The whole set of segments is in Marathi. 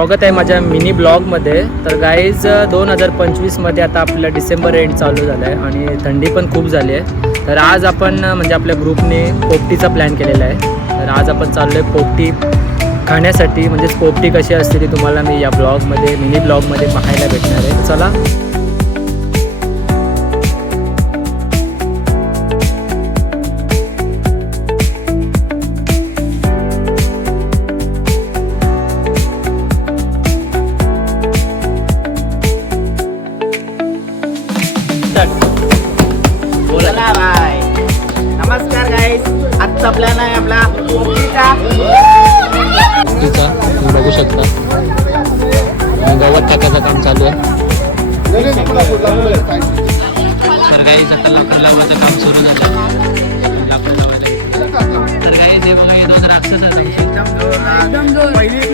स्वागत आहे माझ्या मिनी ब्लॉगमध्ये. तर गाईज 2025मध्ये आता आपला डिसेंबर एंड चालू झाला आहे आणि थंडी पण खूप झाली आहे. तर आज आपण म्हणजे आपल्या ग्रुपने पोपटीचा प्लॅन केलेला आहे. तर आज आपण चाललो आहे पोपटी खाण्यासाठी. म्हणजेच पोपटी कशी असते ती तुम्हाला मी या ब्लॉगमध्ये मिनी ब्लॉगमध्ये पाहायला भेटणार आहे. चला बोला बाय. नमस्कार गाईस, आजचा प्लॅन आहे आपला पोपटीचा. तुम्ही बघू शकता गवत टाकायचं काम चालू आहे. तर गाईज आता लाकूड लावायचं काम सुरू झालं. लाकूड लावायला तर गाईज हे बघा, हे दोन राक्षस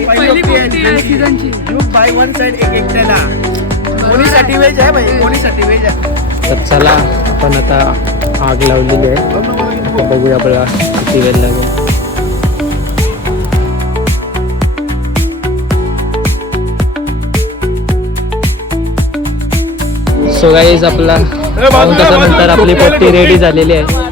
पहिली पोपटी आहे सीझनची. ग्रुप बाय वन साइड एक एकट्याला. कोणीसाठी वेज आहे भाई, कोणीसाठी वेज आहे. तर चला आपण आता आग लावलेली आहे. आता बघूया आपल्याला किती वेळ लागेल. सो गाईज आपला पाऊण तासानंतर आपली पोपटी रेडी झालेली आहे.